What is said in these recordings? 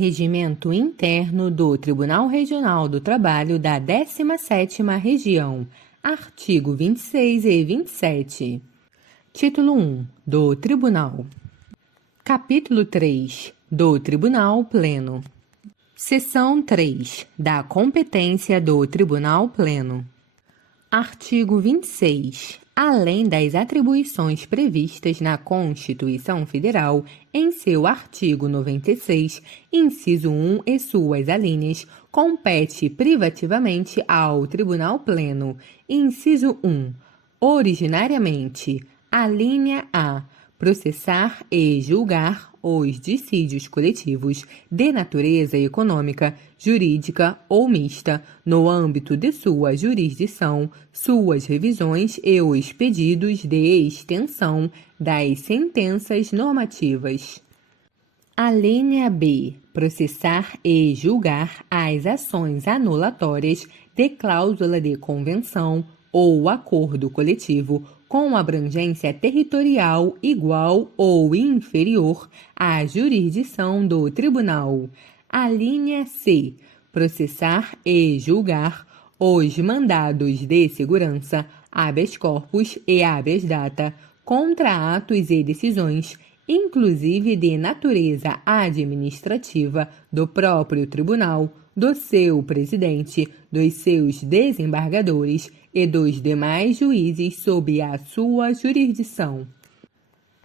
Regimento Interno do Tribunal Regional do Trabalho da 17ª Região, artigo 26 e 27. Título 1 do Tribunal. Capítulo 3 do Tribunal Pleno. Seção 3 da competência do Tribunal Pleno. Artigo 26. Além das atribuições previstas na Constituição Federal, em seu artigo 96, inciso 1 e suas alíneas, compete privativamente ao Tribunal Pleno. Inciso 1. Originariamente, alínea A. Processar e julgar os dissídios coletivos de natureza econômica, jurídica ou mista, no âmbito de sua jurisdição, suas revisões e os pedidos de extensão das sentenças normativas. Alínea B. Processar e julgar as ações anulatórias de cláusula de convenção ou acordo coletivo com abrangência territorial igual ou inferior à jurisdição do tribunal. Alínea C. Processar e julgar os mandados de segurança, habeas corpus e habeas data, contra atos e decisões, inclusive de natureza administrativa, do próprio tribunal, do seu presidente, dos seus desembargadores e dos demais juízes sob a sua jurisdição.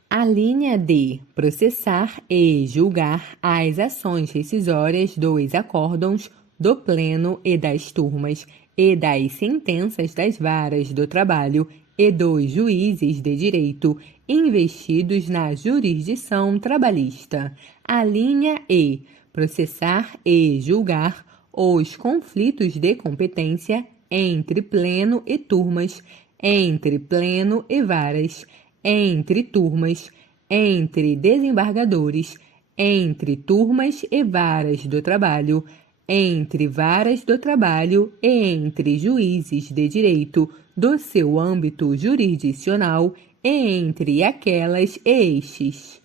Alínea D. Processar e julgar as ações rescisórias dos acórdãos do Pleno e das turmas e das sentenças das varas do trabalho e dos juízes de direito investidos na jurisdição trabalhista. Alínea E. Processar e julgar os conflitos de competência entre pleno e turmas, entre pleno e varas, entre turmas, entre desembargadores, entre turmas e varas do trabalho, entre varas do trabalho e entre juízes de direito do seu âmbito jurisdicional e entre aquelas e estes.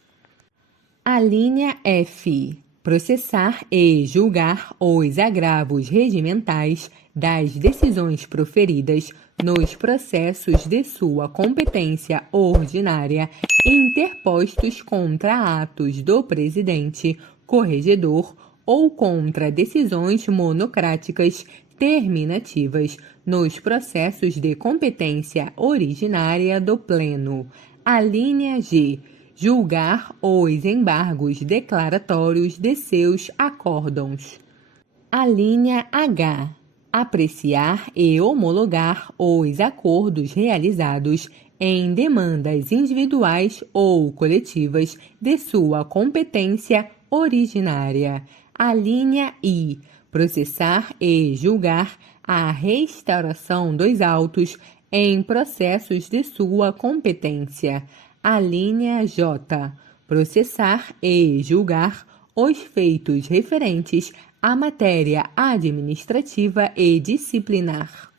Alínea F. Processar e julgar os agravos regimentais das decisões proferidas nos processos de sua competência ordinária interpostos contra atos do presidente, corregedor ou contra decisões monocráticas terminativas nos processos de competência originária do Pleno. Alínea G. Julgar os embargos declaratórios de seus acórdãos. Alínea H. Apreciar e homologar os acordos realizados em demandas individuais ou coletivas de sua competência originária. Alínea I. Processar e julgar a restauração dos autos em processos de sua competência. Alínea J. Processar e julgar os feitos referentes à matéria administrativa e disciplinar.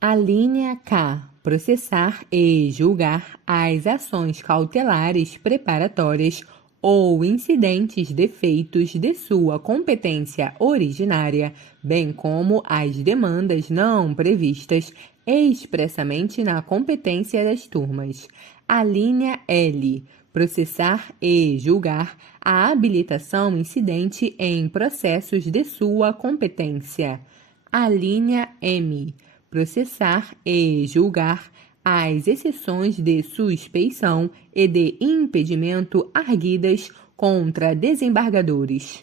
Alínea K. Processar e julgar as ações cautelares preparatórias ou incidentes de feitos de sua competência originária, bem como as demandas não previstas expressamente na competência das turmas. Alínea L. Processar e julgar a habilitação incidente em processos de sua competência. Alínea M. Processar e julgar as exceções de suspeição e de impedimento arguidas contra desembargadores.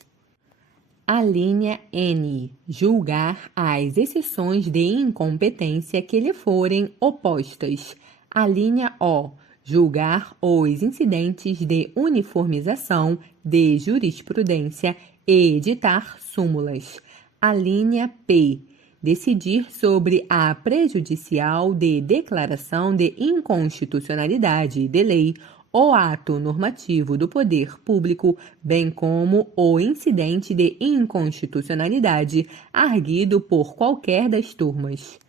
Alínea N. Julgar as exceções de incompetência que lhe forem opostas. Alínea O. Julgar os incidentes de uniformização de jurisprudência e editar súmulas. Alínea P. Decidir sobre a prejudicial de declaração de inconstitucionalidade de lei ou ato normativo do poder público, bem como o incidente de inconstitucionalidade arguido por qualquer das turmas.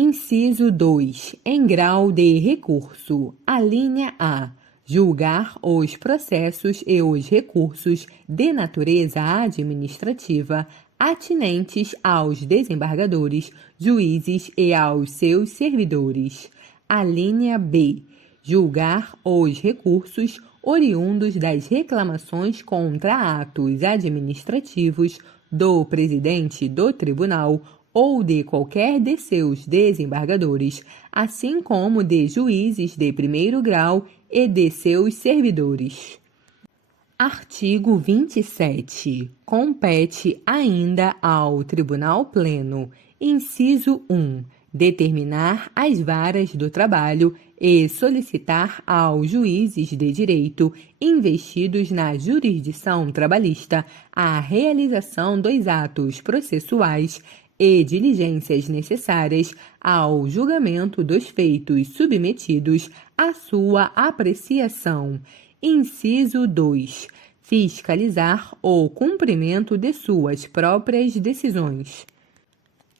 Inciso 2. Em grau de recurso. Alínea A. julgar os processos e os recursos de natureza administrativa atinentes aos desembargadores, juízes e aos seus servidores. A linha B. Julgar os recursos oriundos das reclamações contra atos administrativos do presidente do tribunal ou de qualquer de seus desembargadores, assim como de juízes de primeiro grau e de seus servidores. Artigo 27. Compete ainda ao Tribunal Pleno, inciso 1, determinar as varas do trabalho e solicitar aos juízes de direito investidos na jurisdição trabalhista a realização dos atos processuais e diligências necessárias ao julgamento dos feitos submetidos à sua apreciação. Inciso 2. Fiscalizar o cumprimento de suas próprias decisões.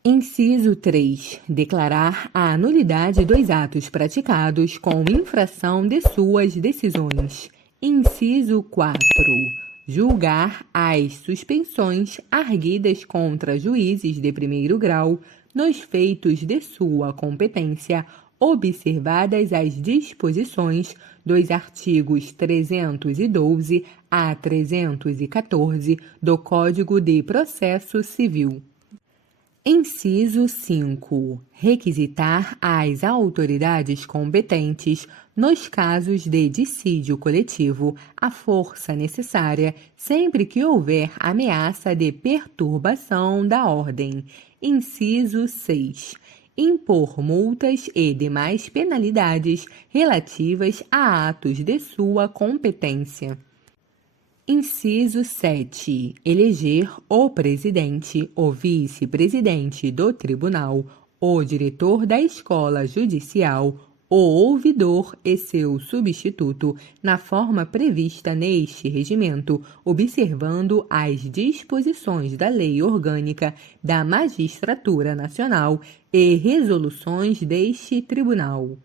Inciso 3. Declarar a nulidade dos atos praticados com infração de suas decisões. Inciso 4. Julgar as suspensões arguidas contra juízes de primeiro grau nos feitos de sua competência, observadas as disposições dos artigos 312 a 314 do Código de Processo Civil. Inciso 5. Requisitar às autoridades competentes, nos casos de dissídio coletivo, a força necessária sempre que houver ameaça de perturbação da ordem. Inciso 6. Impor multas e demais penalidades relativas a atos de sua competência. Inciso 7. Eleger o presidente, o vice-presidente do tribunal, o diretor da escola judicial, o ouvidor e seu substituto, na forma prevista neste regimento, observando as disposições da Lei Orgânica da Magistratura Nacional e resoluções deste tribunal.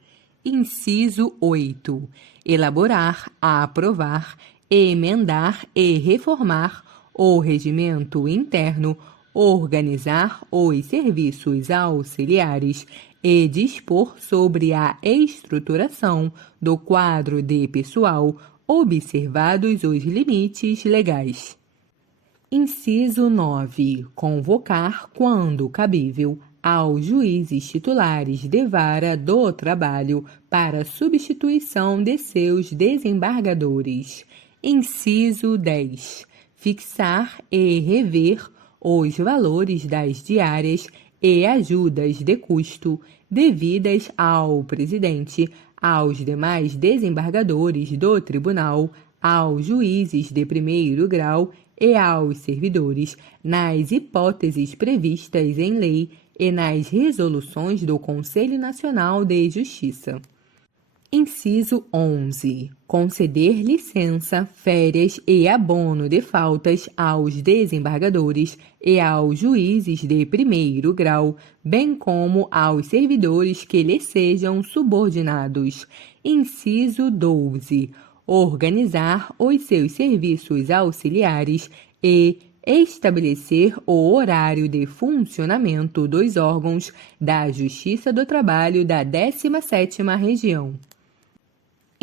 Inciso 8. Elaborar, aprovar, emendar e reformar o regimento interno, organizar os serviços auxiliares e dispor sobre a estruturação do quadro de pessoal, observados os limites legais. Inciso 9. Convocar, quando cabível, aos juízes titulares de vara do trabalho para substituição de seus desembargadores. Inciso 10. Fixar e rever os valores das diárias e ajudas de custo devidas ao presidente, aos demais desembargadores do tribunal, aos juízes de primeiro grau e aos servidores, nas hipóteses previstas em lei e nas resoluções do Conselho Nacional de Justiça. Inciso 11. Conceder licença, férias e abono de faltas aos desembargadores e aos juízes de primeiro grau, bem como aos servidores que lhes sejam subordinados. Inciso 12. Organizar os seus serviços auxiliares e estabelecer o horário de funcionamento dos órgãos da Justiça do Trabalho da 17ª Região.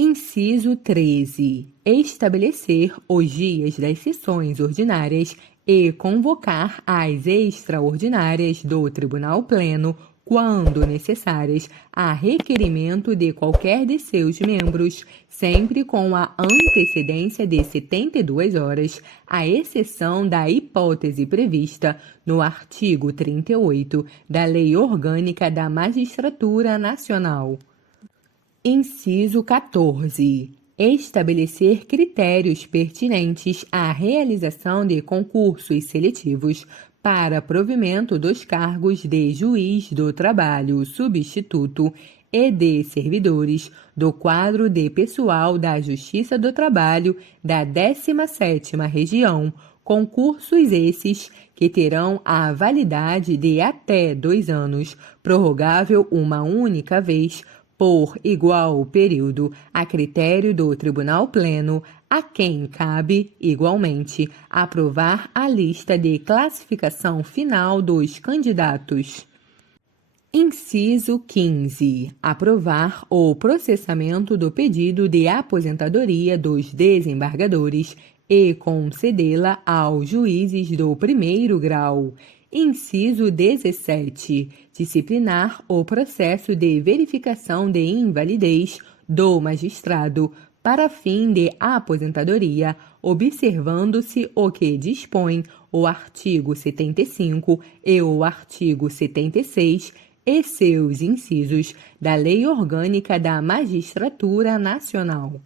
Inciso 13. Estabelecer os dias das sessões ordinárias e convocar as extraordinárias do Tribunal Pleno, quando necessárias, a requerimento de qualquer de seus membros, sempre com a antecedência de 72 horas, à exceção da hipótese prevista no artigo 38 da Lei Orgânica da Magistratura Nacional. Inciso 14. Estabelecer critérios pertinentes à realização de concursos seletivos para provimento dos cargos de juiz do trabalho substituto e de servidores do quadro de pessoal da Justiça do Trabalho da 17ª Região, concursos esses que terão a validade de até 2 anos, prorrogável uma única vez, por igual período, a critério do Tribunal Pleno, a quem cabe, igualmente, aprovar a lista de classificação final dos candidatos. Inciso 15. Aprovar o processamento do pedido de aposentadoria dos desembargadores e concedê-la aos juízes do primeiro grau. Inciso 17. Disciplinar o processo de verificação de invalidez do magistrado para fim de aposentadoria, observando-se o que dispõe o artigo 75 e o artigo 76 e seus incisos da Lei Orgânica da Magistratura Nacional.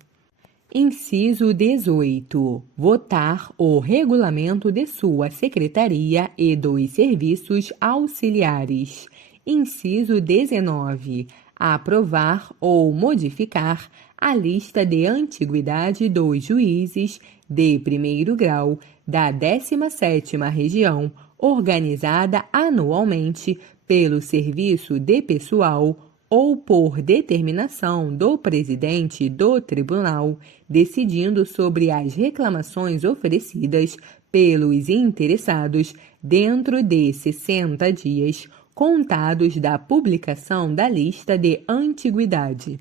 Inciso 18. Votar o regulamento de sua secretaria e dos serviços auxiliares. Inciso 19. Aprovar ou modificar a lista de antiguidade dos juízes de primeiro grau da 17ª Região, organizada anualmente pelo Serviço de Pessoal ou por determinação do presidente do tribunal, decidindo sobre as reclamações oferecidas pelos interessados dentro de 60 dias, contados da publicação da lista de antiguidade.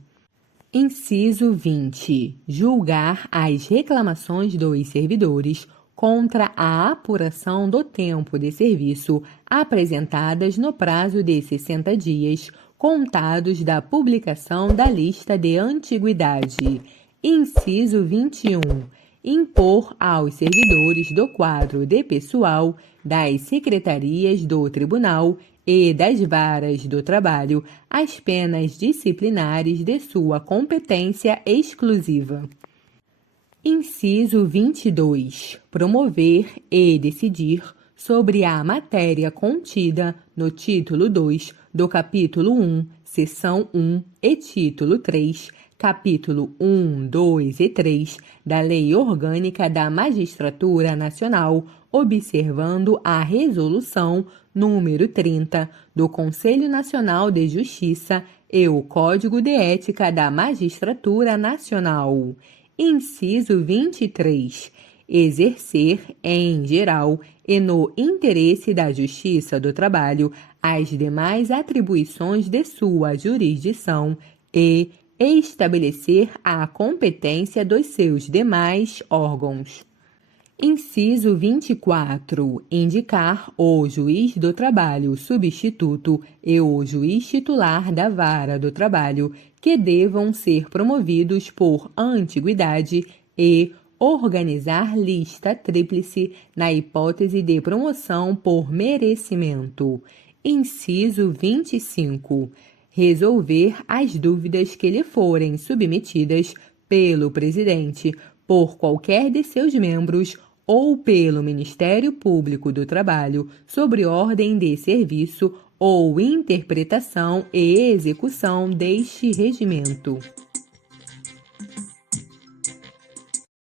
Inciso 20. Julgar as reclamações dos servidores contra a apuração do tempo de serviço apresentadas no prazo de 60 dias, contados da publicação da lista de antiguidade. Inciso 21. Impor aos servidores do quadro de pessoal das secretarias do Tribunal e das varas do trabalho as penas disciplinares de sua competência exclusiva. Inciso 22. Promover e decidir sobre a matéria contida no título 2 do capítulo 1, seção 1 e título 3, capítulo 1, 2 e 3 da Lei Orgânica da Magistratura Nacional, observando a resolução número 30 do Conselho Nacional de Justiça e o Código de Ética da Magistratura Nacional. Inciso 23. Exercer, em geral e no interesse da Justiça do Trabalho, as demais atribuições de sua jurisdição e estabelecer a competência dos seus demais órgãos. Inciso 24. Indicar o juiz do trabalho substituto e o juiz titular da vara do trabalho, que devam ser promovidos por antiguidade e organizar lista tríplice na hipótese de promoção por merecimento. Inciso 25. Resolver as dúvidas que lhe forem submetidas pelo presidente, por qualquer de seus membros ou pelo Ministério Público do Trabalho, sobre ordem de serviço ou interpretação e execução deste regimento.